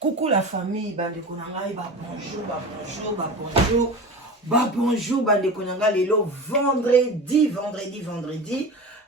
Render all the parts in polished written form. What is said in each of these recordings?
Coucou la famille, bande konanga, bonjour, bonjour, bande konanga, lelo vendredi.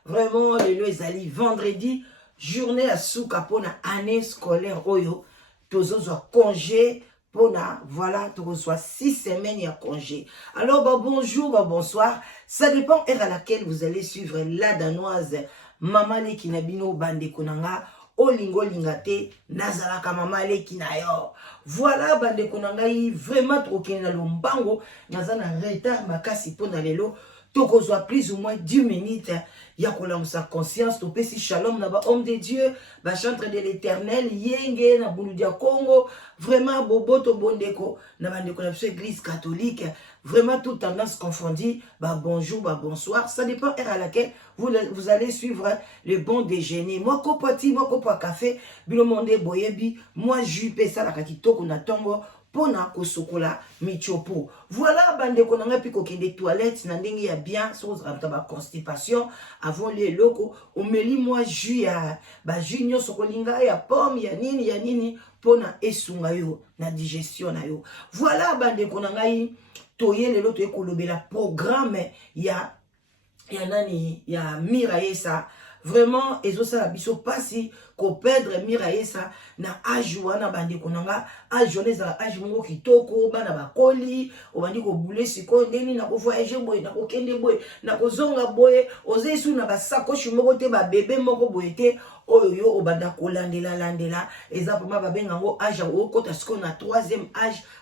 Vraiment, lelo ezali vendredi, journée à souka pona année scolaire oyo, tozo congé pona, voilà, tozo 6 semaines à congé. Alors, bonjour, bonsoir, ça dépend à laquelle vous allez suivre la danoise, Maman le kinabino bande konanga, olingo lingate nazalaka mama leki na yo. Voilà bande konangai vraiment troqué na lombango nazana retard makasi pona lelo tokozwa plus ou moins 10 minutes ya kolamusa conscience topesi shalom na ba homme de Dieu ba chantre de l'Éternel yenge na buludia Congo vraiment boboto bondeko na bande kona église catholique vraiment toute tendance confondue ba bonjour ba bonsoir ça dépend à laquelle vous allez suivre le bon déjeuner moi kopati moi kopa café bilo monde boyebi moi jupe ça la kitoko na tongo pona kosokola michopo. Voilà bande konanga piko kende toilette na ndenge ya bien so ba constipation avant les locaux omeli moi jus ya ba jus nyoso kolinga ya pomme ya nini pona esunga yo na digestion na yo. Voilà bande konanga toye lelo toye kolobela programme ya nani ya Miraesa. Vraiment ezo sala biso pasi ko perdre Miraesa na ajuana bande konanga ajone za ajumongo kitoko bana bakoli obandi ko bule siko ndeni na ko voyage boy na ko kende boy na ko zonga boy ozesu na basakoshi moko te ba bébé moko boy te oyo yo obanda ko landela ezapoma babenga ngo age okota siko na 3e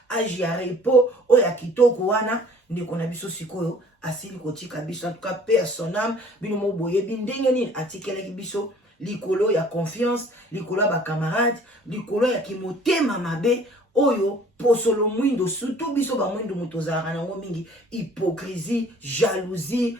age ya repos oya kitoko wana ndeko na biso sikoyo asili kotika biso en tout cas paix à son âme bino mo boye bindenge ni atikela biso likolo ya confiance likolo ba camarade likolo ya kimotema mabe oyo posolo mwindo surtout biso ba mwindo mutozara na ngo mingi hypocrisie jalousie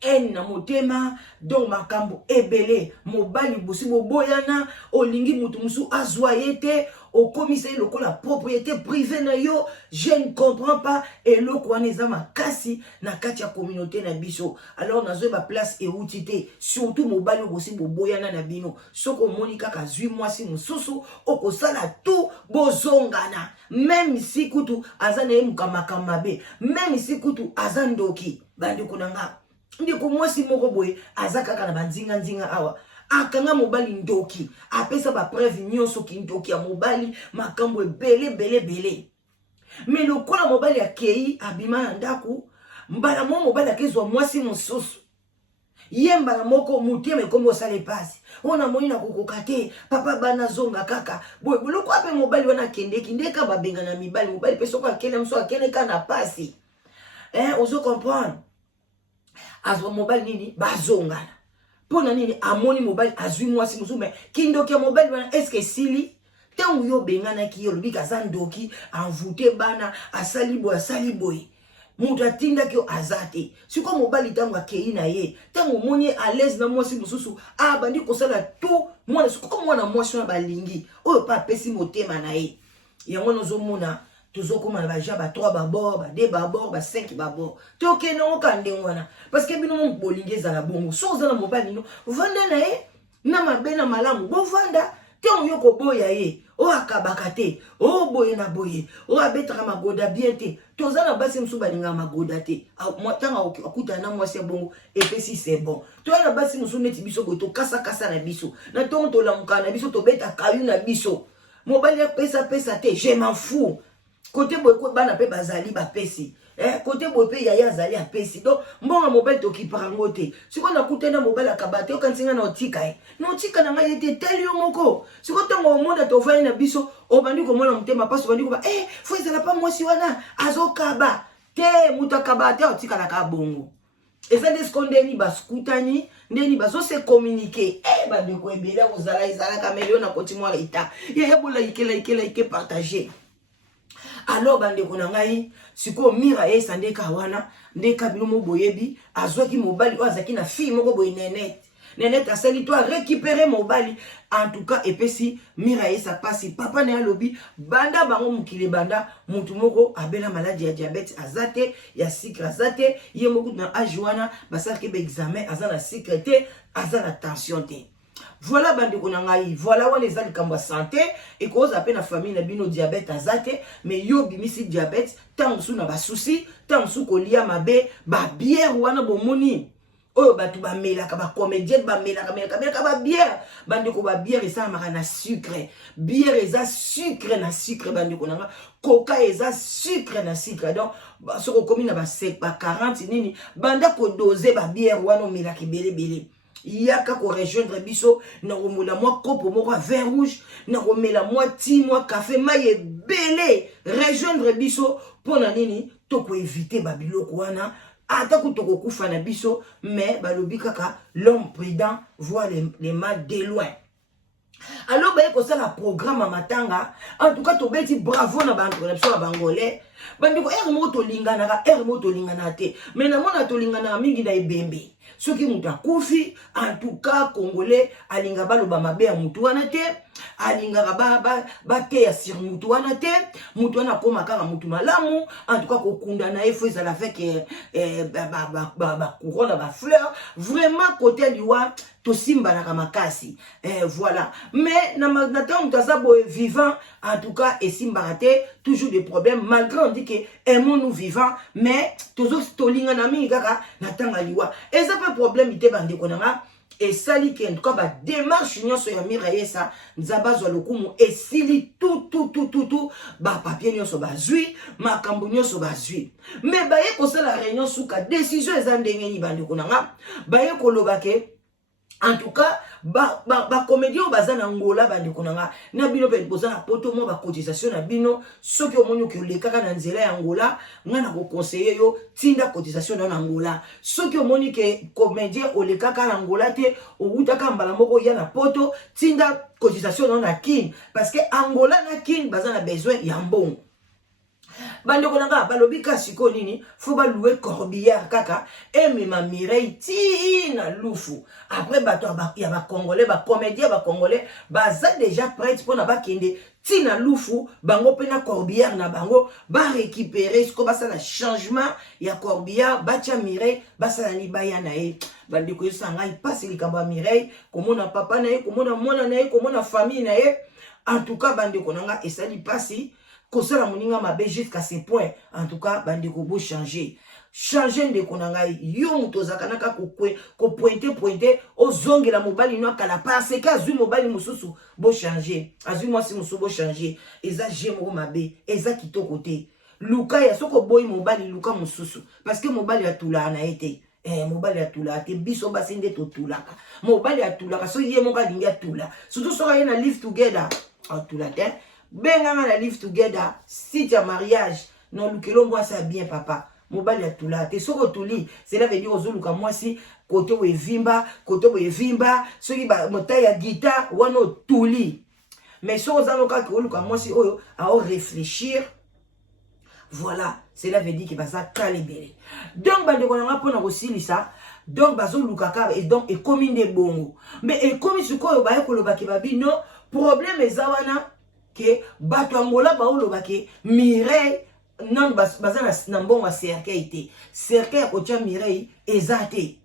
haine na motema donc makambo ebele mobali bosi boboyana olingi mutu musu azwa yete okomisa lokola propriété privée na yo je ne comprends pas eloko wana eza makasi na kati ya communauté na biso alors nazwe ba place eutité surtout mobali bosi boboyana na bino soko moni kaka zwi mwasi mususu okosala tout bozongana même si kutu azana emukamaka mabe même si kutu azandoki bandi kunanga ndiko mwasi moko boye azakaka na banzinga awa akanga mobali ndoki apesa ba preuve nyonso ki ndoki ya mobali makambo ebele mais lokola mobali akei abima na ndaku mbala mo mobali akezwa mwasi mosusu yembala moko muteme komi osale pasi ona moni na kokoka te papa bana zonga kaka boye boloko ape mobali wana kendeki ndeka babenga na mibali mobali pe soko akene mso akene kana pasi ozo comprendre azwa mobali nini bazongana pona nini amoni mobali azwi mwasi musume kindoki ya mobali wana eske sili tangu yo bengana ki yo lobika zandoki envoûté bana asali boy mutu atinda ki azate siko mobali tangu akei na ye tangu moni à l'aise na mwasi mususu bandi kosala tout mwana siko mwana mwasi na balingi oyo pa pesi motema na ye yango nozomona tozokoma na baja ba 3 babord ba 2 babord ba 5 babord toke no kande wana parce que bino mo bolingi ezala bongo so ozala mobali no vanda na ye na mabena malamu bo vanda te oyoko boya ye o akabaka te o boye na boye o abetaka magoda bien te tozana basi musu balinga magoda te tanga akuta na mwasi ya bongo epesi c'est bon to na basi musu neti biso boto kasa na biso na tongo to lamuka na biso to beta kayu na biso mobali ya pesa te je m'en fous côté boye bana pe bazali ba pesi côté boye pe yaya azali a pesi donc mbonga mobile to ki parango te siko na kutena mobile akabate okansinga na otika no tika na ngai te tel yo moko siko tongo monde to fanya na biso obandi ko mona mutema paso bandi ko ba faut ezala pa mwasi wana azokaba te mutakaba te otika la ka bongo eza des kondeni baskutani ndeni bazo se communiquer bandi ko ebela ozala izala kamelion na koti mwa eta yebola ikela partager. Alors bande konangai siko Miraesa ndeka wana ndeka bino mo boyebi azwaki mobali azaki na fille moko boye nenet asali to récupérer mobali en tout cas epesi Miraesa pasi papa na lobi banda bango mukile banda mutu moko abela maladie ya diabète azate ya sucre azate ye moko na age wana basaki be examen azana sucre te azana tension te Voilà bandeko na ngai, voilà wana eza likambo ya santé et cause appelle la famille na bino diabète azate mais yo bimisi diabète tant sou na ba souci tant sou kolia mabe ba bière wana bomoni oyo batu ba melaka ba comédien ba melaka ba bière bandeko ba bière eza na sucre bière eza sucre na sucre bandeko na nga coca eza sucre na sucre donc soko komi na ba 40 nini banda ko doser ba bière wana melaka belé yaka ko rejoindre biso na komula moi copo moko vin rouge na komela moi ti moi café maye belé rejoindre biso pona nini to ko éviter ba biloko wana ata kutoko kufa na biso mais balobi kaka l'homme prudent voit les mal de loin. Alors baye ko sala programme matanga en tout cas to beti bravo na bantu na biso bangolais bandiko moto lingana te mais na mona to lingana mingi na ebembe soki mutu akufi en tout cas congolais alinga baloba mabe ya mutu wana te alinga ba te ya sur mutu wana te mutu wana koma kaka mutu malamu en tout cas kokunda na efo ezala avec couronne ba fleur vraiment côté liwa to simba na makasi voilà mais na temps mutaza boy vivant en tout cas et simba raté toujours des problèmes malgré on dit que aimons-nous vivants mais toujours stolinga na mingi kaka na tanga liwa et ça pas problème ité bande konanga et sali qui en tout cas ba démarche nyonso ya mirayesa nzaba zwa lokumu et sili tout ba papier nyonso bazui makambo nyonso bazui mais ba ye ko sala réunion suka décision ezandenge ni bande konanga ba ye ko lobake en tout cas ba comédien bazana ngola bandi konanga na bino pe bozana poto mo ba cotisation na bino soki omonyo ki lekaka na nzela ya ngola ngana ko conseiller yo tinda cotisation na ngola soki omoni ke comédien olekaka na ngola te outaka mbala moko ya na poto tinda cotisation na kin parce que angola na kin bazana besoin ya mbongo bandeko nanga balobi kasiko nini faut ba louer corbillard kaka emema Mireille tina lufu après bato ya ba congolais ba comédien ba congolais baza déjà prêt pour na ba kende tina lufu bango pena corbillard na bango ba récupérer ce ko ba ça la changement ya corbillard bacha Mireille basala ni baya na e bandeko yo sanga il passe likamba Mireille komona papa na e komona mwana na e komona famille na e en tout cas bandeko nanga esali pasi kosala moninga mabe jusqu'à ce point en tout cas bandeko bo changer de konanga yo muto zakanaka ko pointer ozongela mobali no kala parce que azui mobali mususu bo changer azui mwasi mususu bo changer eza jemo mabe eza kitoko te luka ya soko boy mobali luka mususu parce que mobali atula na été mobali atula te biso basinde to tulaka mobali atulaka so ye moka lingi atula surtout so na live together atula te benganga la live together site ya mariage non lukelo mwasi bien papa mobali atula te soko tuli cela veut dire ozoluka mwasi kote wevimba soki ba motai ya guitare wana tuli mais soko zanoka ke oluka mwasi oyo ao réfléchir voilà cela veut dire que baza kalibere donc bandeko nanga pona kosilisa donc bazoluka ka et donc ekomi nde bongo mais ekomi sikoyo baye kolobaki babino problème ezawana que bato angola baoloba ke Mireille non bazana na mbongo ya cercueil te cercueil akotia Mireille ezate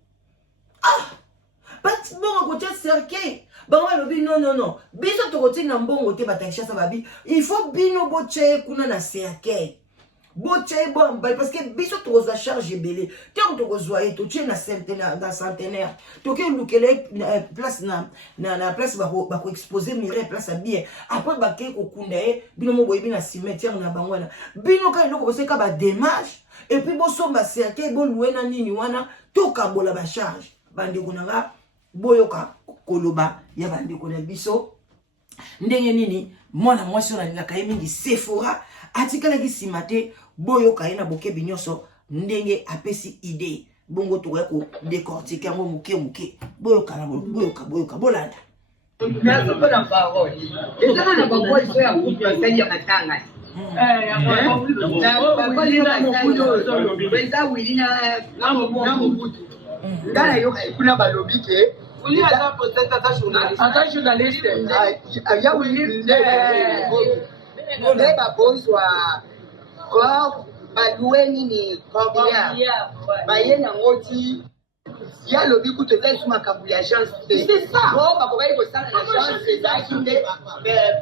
but bongo akotia cercueil bango alobi non biso tokotia na mbongo te batakisha sa babi il faut bino boche kuna na cercueil boche bon parce que biso tokozwa charge belé tant tokozwa et to na centenaire to ke lukele place na place ba ko exposer Mireille place à bien après ba ke ko kunda e bino mo boyebi na cimetière na bangwana bino ka eloko boseka ba démarche et puis bo somba cercueil bo louer na nini wana to kabola ba charge bande kunanga boyoka koloba ya bande kuna biso ndenge nini mwana mwasi na ngaka mingi Sephora atikala ki simate boyo kaina boke binyoso ndenge apesi idée bongo to ko décortiquer ngo muke boyo kana boyo bolanda merci pour la parole et ça na ba boy so ya kutu ya matanga ngana yo kuna balobi ke uli ata peut-être ata journaliste ya uli ne ba bonsoir corps baloué nini corbillard baye nango ti Il y a le but de faire sur ma agence. C'est ça. Bon, bah, pourquoi il faut ça l'agence? C'est ça qui est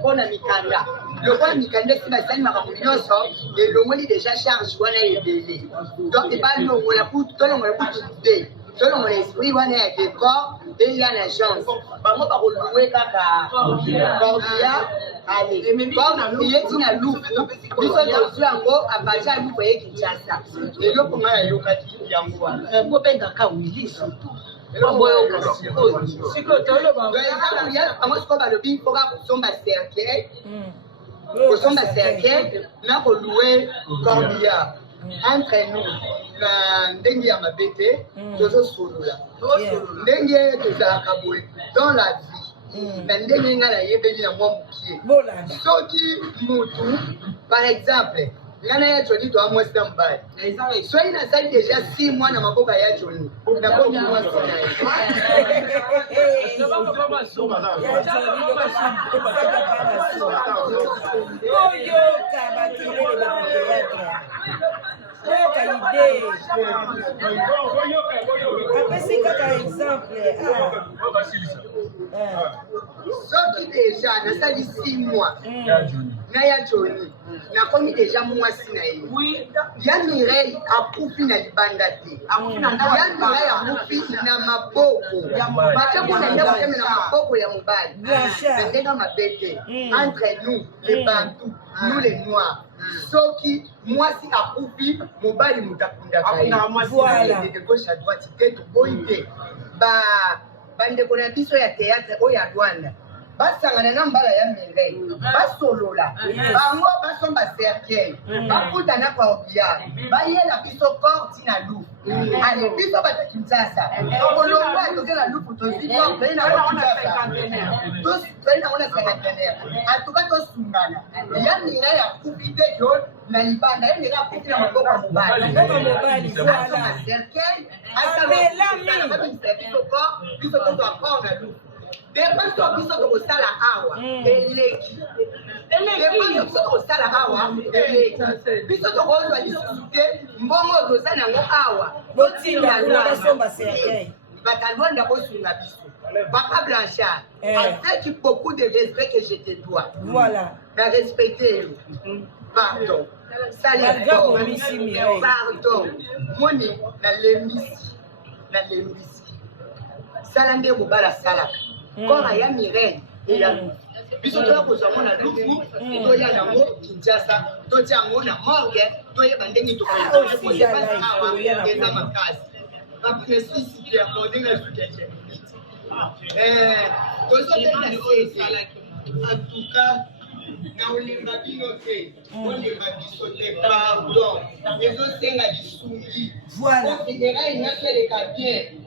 pour la Mikanda. Le roi Mikanda, c'est ma scène, ma ramouillance, et le monde est déjà chargé, on a aidé. Donc, c'est pas nous, on a pour tout le monde, on a pour tout le selon mon esprit, on a un décor et il y a l'agence. Bah, moi, par louer kaka Cordia, allez, comme il est une loupe, nous sommes dessus en gros, à partir à loupe et Kinshasa. Et là, comment il y a eu un yango? Moi, ben, dans le cas où il est surtout. C'est que tu as le bas. Moi, je crois que le big pour son cercueil. Pour son cercueil, n'a pas loué Cordia. Entre nous, ndenge ya mabete, tozo solola. Ndenge tozalaka boye dans la vie. Na ndenge nga na yebeli na mwa mukie. Soki mutu, par exemple, ngana ya Johnny to amwa sita mbali. Soki nasali déjà 6 mois na maboka ya Johnny. Na komi mwa sina soki déjà nasali 6 mois na ya Johnny nakomi déjà mwasi na ye ya Mireille akufi na libanda te ya Mireille akufi na maboko batekonende koteme na maboko ya mobali ndenge mabete entre nous les Bantous, nous les Noirs. Soki mwasi akufi mobali mutakundaka ye de gauche à droite te toboyi bandeko na biso ya théâtre oyo ya Rwanda basangana na mbala ya Mireille basolola bango basomba cercueil bakutana Cordia bayela biso corps na loup ale biso bata Kinshasa okolongwa toke na loup tozi corps pe na Kinshasa tous pe na ona cinquantenaire atuka to sungana ya Mireille akufi te yo na libanda ya Mireille akufi na maboko ya mobali voilà cercueil asala biso corps biso to corps na loup. Depends on biso ko sala awa eleki depends biso ko sala awa eleki biso to ko zwa discuter mbongo to sana ngo awa botinga na somba cercueil batalwanda ko sunga biso papa Blanchard avec beaucoup de respect que je te dois voilà na respecter pardon salut pardon moni na lembisi sala nde bobala sala kora ya Mireille et ya biso to ko zama na lufu to ya na mo Kinshasa to jango na morgue to ye bandenge to ko ya awa ngeza makasi ba presisi ya modinga sukeche to so tena sala en tout cas na olinga bino te olinga biso te pardon ezo senga disungi voilà fédéral national bien.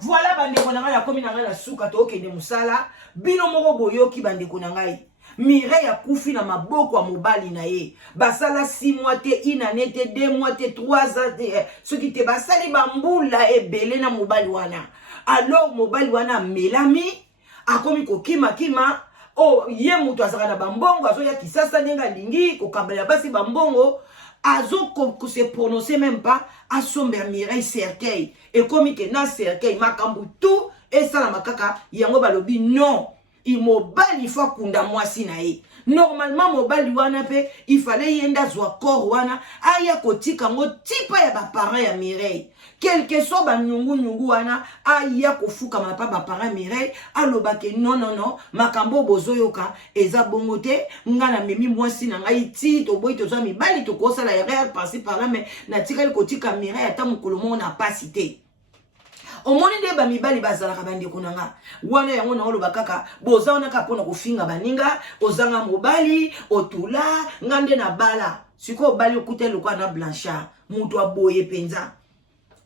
Voilà bandeko na ngai akomi na ngai na suka to okende musala bino moko boyoki bandeko na ngai Mireille akufi na maboko ya mobali na ye basala 6 mois te 1 année te 2 mois te 3 ans te soki te basali bambula ebele na mobali wana alors mobali wana melami akomi kokima kima oh ye mutu azaka na bambongo azoya kisasa ndenga lingi kokabela basi bambongo azo ko se prononcer même pas à son Mireille cercueil et comme que na cercueil makambu tout et ça la makaka yango balobi non il mobali faut kunda mwasi na ye normalement mobali wana pe il fallait yenda zwa corps wana aya kotika ngo tipa ya ba parents ya Mireille quel que soit ba nyungu wana aya kofuka mapa ba parents Mireille alobake non makambo bozoyoka eza bongo te ngana memi mwasi na ngai ti to boy to za mibali to kosa la erreur passer par là mais na tika kotika Mireille ata mukolomo na pasité omoni de ba mibali bazalaka bandeko nanga wana yango na oloba kaka boza wana ka pona kofinga baninga ozanga mobali otula ngande na bala siko bali okutelo kwa na Blanchard mutu aboye penza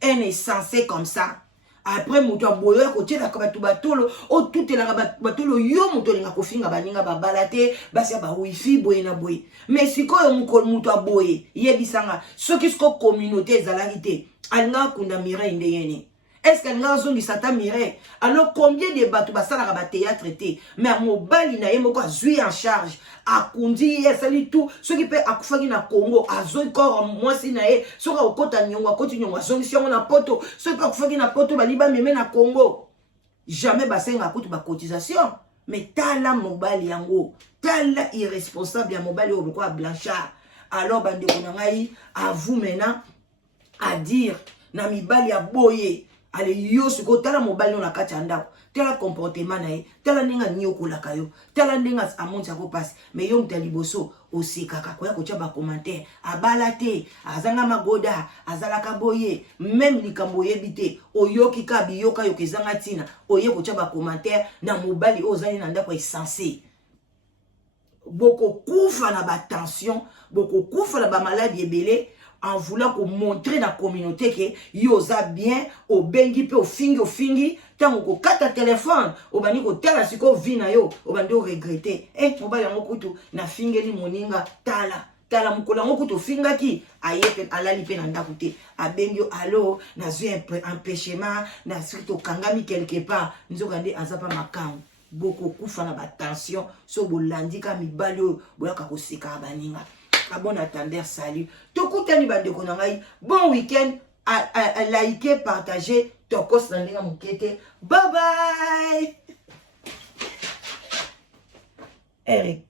un est censé comme ça après mutu aboye ko tela ka batu batolo o tutela ka batolo yo mutu linga kofinga baninga babala te basi ba wifi boye na boye mais siko yo mutu aboye yebisanga soki siko communauté ezalaki te alinga kunda Mireille ndeyene est-ce que nga zongisa ta Mireille? Alors combien de bateaux basala ba théâtre té mais à mobali na ye moko azui en charge akundi esali tout ce qui peut akufaki na Congo azoi corps mwasi na ye soka okota nyongo akoti nyongo azongisi yango na poto ce qui akufaki na poto baliba meme na Congo jamais basenga kutu ba cotisation mais tala mobali yango tala irresponsable ya mobali o lokwa Blanchard. Alors bande konangai à vous maintenant à dire na mibali ya boye ale yo siko tala mobali no na kati ya ndako tala comportement na ye tala ndinga nyokolaka yo tala ndinga amonti ako passe mais yo mta liboso osikaka koya kotia ba commentaire abala te azanga magoda azalaka boye même likambo yebi te oyoki ka biyoka yo kezanga tina oye kotia ba commentaire na mobali ozali na ndako essentiel. Boko kufa na ba tension boko kufa na ba maladie ebele en voulant montrer dans la communauté que yoza bien au bengi pe au fingi tant ko kata téléphone au bani ko tala siko vina yo au bandi o regretter mobali yango kutu na fingeli moninga tala mukola yango kutu finga ki ayepe alali pe na ndako te abengi yo allo na zui empêchement na surtout kangami quelque part nzoka nde azapa makango boko kufa na ba tension so bolandika mibali yo boyaka ko sika baninga. À bon attendeur, salut. Tokutani bande konangai. Bon week-end. À liker, partager. Tokos nandenga mukete. Bye bye. Eric.